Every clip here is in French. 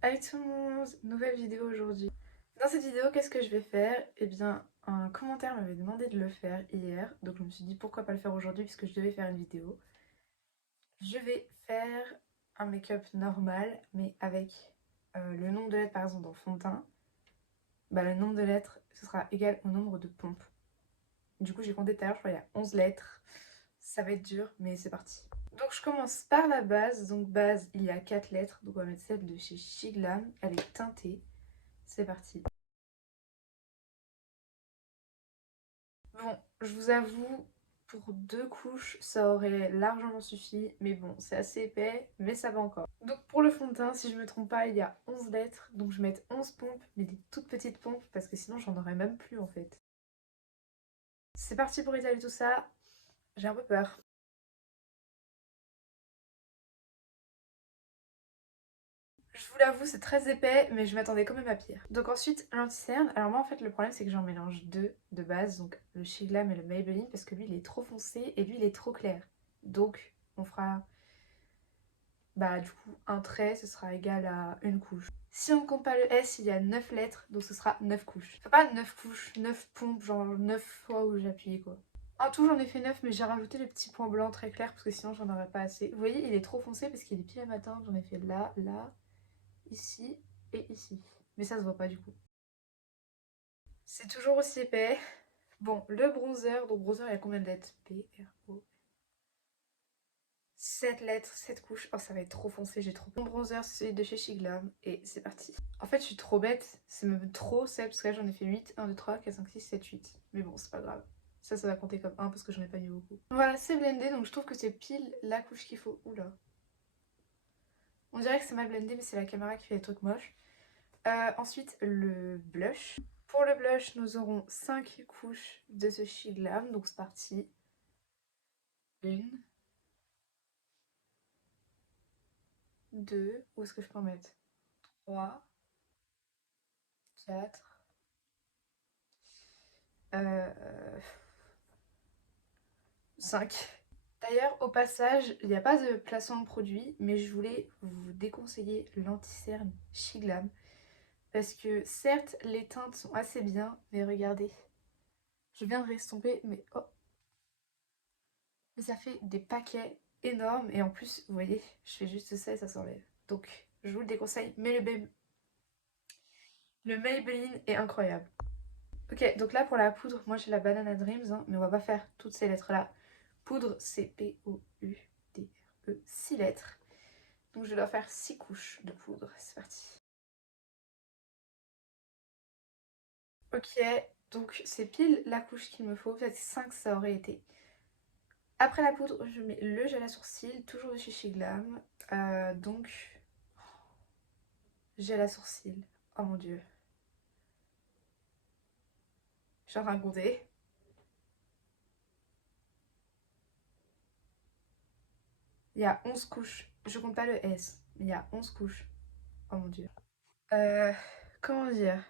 Hi tout le monde, nouvelle vidéo aujourd'hui. Dans cette vidéo, qu'est-ce que je vais faire? Eh bien, un commentaire m'avait demandé de le faire hier, donc je me suis dit pourquoi pas le faire aujourd'hui puisque je devais faire une vidéo. Je vais faire un make-up normal, mais avec le nombre de lettres par exemple dans fond de teint. Bah, le nombre de lettres, ce sera égal au nombre de pompes. Du coup, j'ai compté tout à l'heure, je crois qu'il y a 11 lettres. Ça va être dur, mais c'est parti. Donc je commence par la base. Donc base, il y a 4 lettres. Donc on va mettre celle de chez Shiglam. Elle est teintée. C'est parti. Bon, je vous avoue, pour 2 couches, ça aurait largement suffi. Mais bon, c'est assez épais, mais ça va encore. Donc pour le fond de teint, si je me trompe pas, il y a 11 lettres. Donc je vais mettre 11 pompes, mais des toutes petites pompes, parce que sinon j'en aurais même plus en fait. C'est parti pour étaler tout ça. J'ai un peu peur. Je vous l'avoue, c'est très épais, mais je m'attendais quand même à pire. Donc ensuite, l'anti-cerne. Alors moi, en fait, le problème, c'est que j'en mélange deux de base, donc le Shiglam et le Maybelline, parce que lui, il est trop foncé et lui, il est trop clair. Donc, on fera, bah du coup, un trait, ce sera égal à une couche. Si on ne compte pas le S, il y a 9 lettres, donc ce sera 9 couches. Enfin, pas 9 couches, 9 pompes, genre 9 fois où j'ai appuyé, quoi. En tout, j'en ai fait 9, mais j'ai rajouté les petits points blancs très clairs, parce que sinon, j'en aurais pas assez. Vous voyez, il est trop foncé, parce qu'il est pile à matin, j'en ai fait là, là, ici et ici. Mais ça se voit pas du coup. C'est toujours aussi épais. Bon, le bronzer, donc bronzer, il y a combien de lettres? B, R, O. 7 lettres, 7 couches. Oh, ça va être trop foncé, j'ai trop. Mon bronzer, c'est de chez Shiglam et c'est parti. En fait, je suis trop bête. C'est même trop 7 parce que là, j'en ai fait 8. 1, 2, 3, 4, 5, 6, 7, 8. Mais bon, c'est pas grave. Ça va compter comme 1 parce que j'en ai pas mis beaucoup. Voilà, c'est blendé, donc je trouve que c'est pile la couche qu'il faut. Oula. On dirait que c'est mal blendé, mais c'est la caméra qui fait des trucs moches. Ensuite, le blush. Pour le blush, nous aurons 5 couches de ce Shiglam. Donc c'est parti. 1, 2, où est-ce que je peux en mettre? 3, 4, 5. D'ailleurs, au passage, il n'y a pas de placement de produit, mais je voulais vous déconseiller l'anti-cerne Shiglam. Parce que certes, les teintes sont assez bien, mais regardez. Je viens de restomper, mais oh, mais ça fait des paquets énormes. Et en plus, vous voyez, je fais juste ça et ça s'enlève. Donc, je vous le déconseille, mais le Maybelline est incroyable. Ok, donc là pour la poudre, moi j'ai la Banana Dreams, hein, mais on va pas faire toutes ces lettres-là. Poudre, c'est P-O-U-D-R-E, 6 lettres. Donc je dois faire 6 couches de poudre. C'est parti. Ok, donc c'est pile la couche qu'il me faut. Peut-être 5 ça aurait été. Après la poudre, je mets le gel à sourcils, toujours de chez Shiglam. Donc, gel à sourcils. Oh mon dieu. Je suis en train de compter. Il y a 11 couches. Je compte pas le S, mais il y a 11 couches. Oh mon dieu. Euh, comment dire?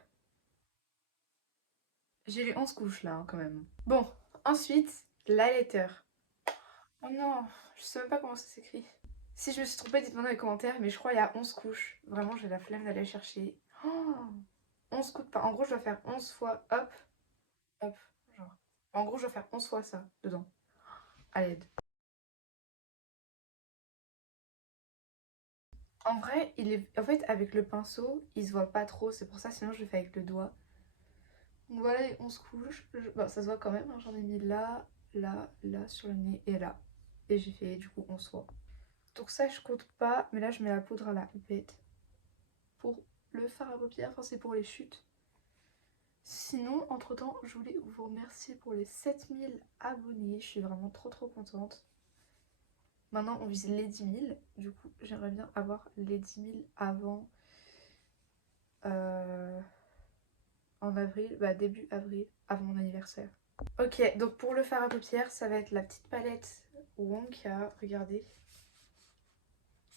J'ai les 11 couches là, hein, quand même. Bon, ensuite, l'highlighter. Oh non, je sais même pas comment ça s'écrit. Si je me suis trompée, dites-moi dans les commentaires, mais je crois qu'il y a 11 couches. Vraiment, j'ai la flemme d'aller chercher. Oh, 11 couches. En gros, je dois faire 11 fois hop, hop, genre. En gros, je dois faire 11 fois ça dedans, à l'aide. En vrai, en fait, avec le pinceau, il se voit pas trop. C'est pour ça, sinon, je le fais avec le doigt. Donc voilà les 11 couches. Bah, ça se voit quand même, hein. J'en ai mis là, là, là, sur le nez et là. Et j'ai fait du coup 11 fois. Donc ça, je compte pas. Mais là, je mets la poudre à la houppette pour le fard à paupières. Enfin, c'est pour les chutes. Sinon, entre-temps, je voulais vous remercier pour les 7000 abonnés. Je suis vraiment trop contente. Maintenant, on vise les 10 000. Du coup, j'aimerais bien avoir les 10 000 avant... euh, en avril, bah début avril, avant mon anniversaire. Ok, donc pour le fard à paupières, ça va être la petite palette Wonka. Regardez.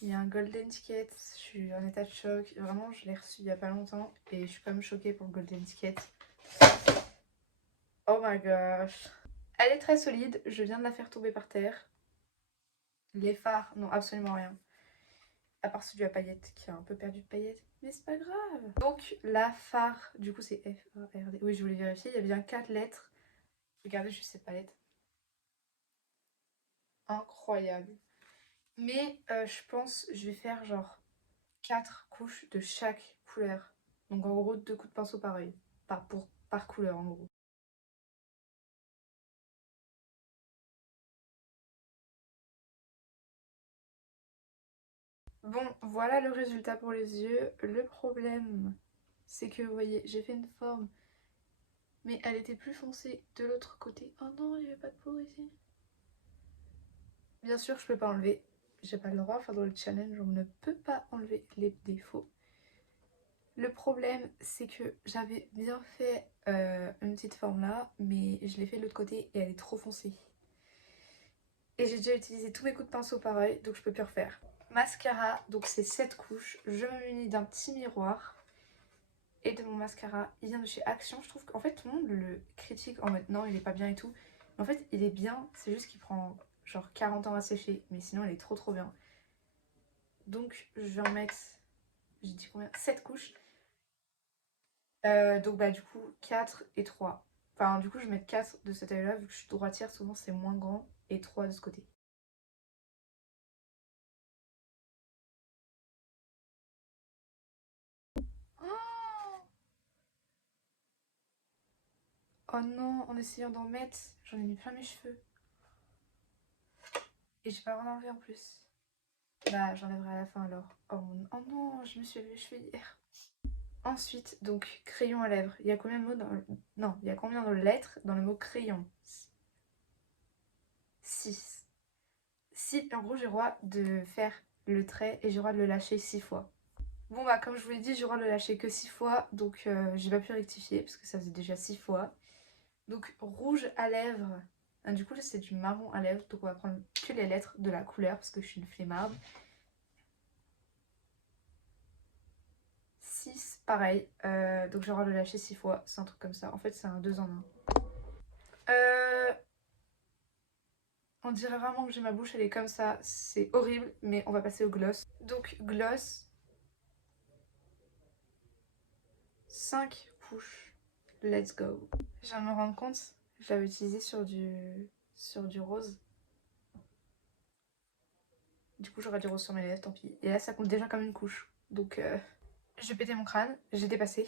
Il y a un Golden Ticket. Je suis en état de choc. Vraiment, je l'ai reçu il y a pas longtemps. Et je suis quand même choquée pour le Golden Ticket. Oh my gosh. Elle est très solide. Je viens de la faire tomber par terre. Les fards, non, absolument rien. À part celui à paillettes qui a un peu perdu de paillettes. Mais c'est pas grave. Donc la phare, du coup c'est F-A-R-D. Oui, je voulais vérifier, il y a bien 4 lettres. Regardez juste cette palette. Incroyable. Mais je pense je vais faire genre 4 couches de chaque couleur. Donc en gros 2 coups de pinceau pareil. Par couleur en gros. Bon, voilà le résultat pour les yeux. Le problème, c'est que vous voyez, j'ai fait une forme, mais elle était plus foncée de l'autre côté. Oh non, il n'y avait pas de poudre ici. Bien sûr, je peux pas enlever. J'ai pas le droit, enfin dans le challenge, on ne peut pas enlever les défauts. Le problème, c'est que j'avais bien fait une petite forme là, mais je l'ai fait de l'autre côté et elle est trop foncée. Et j'ai déjà utilisé tous mes coups de pinceau pareil, donc je peux plus refaire. Mascara, donc c'est 7 couches. Je me munis d'un petit miroir et de mon mascara. Il vient de chez Action. Je trouve qu'en fait tout le monde le critique en mode non, il est pas bien et tout. Mais en fait, il est bien, c'est juste qu'il prend genre 40 ans à sécher, mais sinon il est trop bien. Donc je vais en mettre, j'ai dit combien? 7 couches. Donc bah du coup 4 et 3. Enfin du coup je vais mettre 4 de cet œil là vu que je suis droitière, souvent c'est moins grand, et 3 de ce côté. Oh, oh non, en essayant d'en mettre, j'en ai mis plein mes cheveux. Et j'ai pas le droit d'enlever en plus. Bah j'enlèverai à la fin alors. Oh non, je me suis lavé les cheveux hier. Ensuite, donc crayon à lèvres. Il y a combien de mots dans le... Non, il y a combien de lettres dans le mot crayon? 6. Si, en gros j'ai le droit de faire le trait et j'ai le droit de le lâcher 6 fois. Bon bah comme je vous l'ai dit, j'ai le droit de le lâcher que 6 fois, donc j'ai pas pu rectifier parce que ça faisait déjà 6 fois. Donc rouge à lèvres, ah, du coup là c'est du marron à lèvres, donc on va prendre que les lettres de la couleur parce que je suis une flemmarde. 6 pareil, donc j'ai le droit de le lâcher 6 fois, c'est un truc comme ça. En fait c'est un 2 en 1. On dirait vraiment que j'ai ma bouche, elle est comme ça, c'est horrible, mais on va passer au gloss. Donc gloss, 5 couches, let's go. Je viens de me rendre compte, je l'avais utilisé sur du rose. Du coup j'aurais du rose sur mes lèvres, tant pis. Et là ça compte déjà comme une couche. Donc je vais péter mon crâne, j'ai dépassé.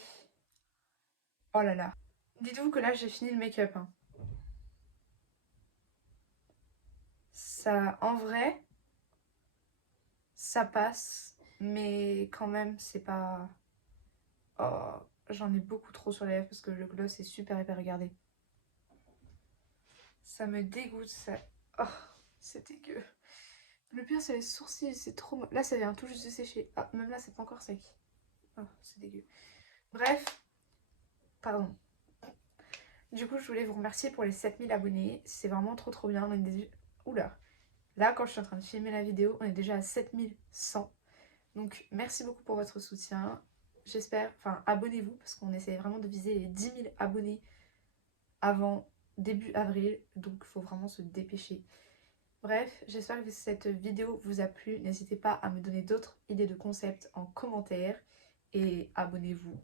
Oh là là. Dites-vous que là j'ai fini le make-up, hein. Ça, en vrai, ça passe, mais quand même c'est pas... Oh, j'en ai beaucoup trop sur les lèvres parce que le gloss est super épais, regardez. Ça me dégoûte, ça... Oh, c'est dégueu. Le pire c'est les sourcils, c'est trop... Là ça vient tout juste de sécher. Ah, même là c'est pas encore sec. Oh, c'est dégueu. Bref, pardon. Du coup je voulais vous remercier pour les 7000 abonnés. C'est vraiment trop bien. On est des... Oula. Là quand je suis en train de filmer la vidéo, on est déjà à 7100. Donc merci beaucoup pour votre soutien. J'espère... Enfin abonnez-vous parce qu'on essaie vraiment de viser les 10 000 abonnés avant début avril. Donc il faut vraiment se dépêcher. Bref, j'espère que cette vidéo vous a plu. N'hésitez pas à me donner d'autres idées de concepts en commentaire. Et abonnez-vous